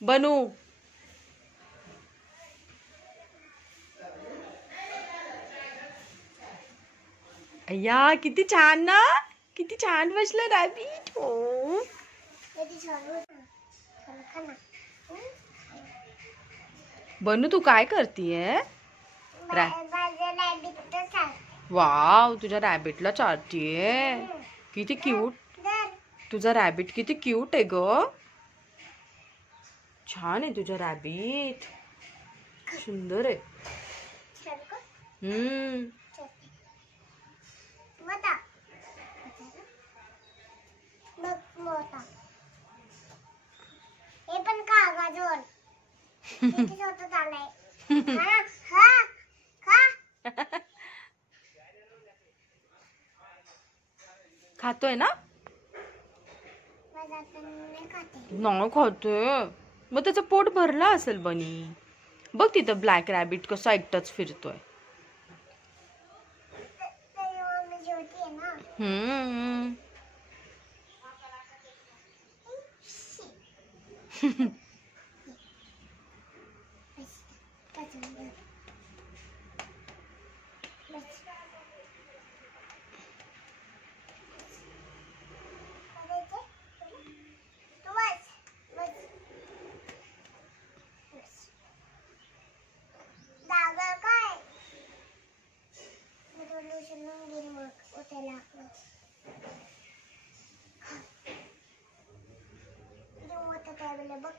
बनू अय्या किती छान ना, किती छान बसलं रॅबिट. हो बनू तू काय करतीये? वाव तुझ्या रॅबिटला चारतीये. किती क्यूट. तुझा रॅबिट किती क्यूट आहे ग. छान आहे तुझा रॅबिट. सुंदर आहे. हे पण कागदावर किती होत आलाय. खातोय ना? नाही खातोय. मग त्याचं पोट भरलं असेल बनी. बघ तिथं ब्लॅक रॅबिट कसा एकटाच फिरतोय. बघ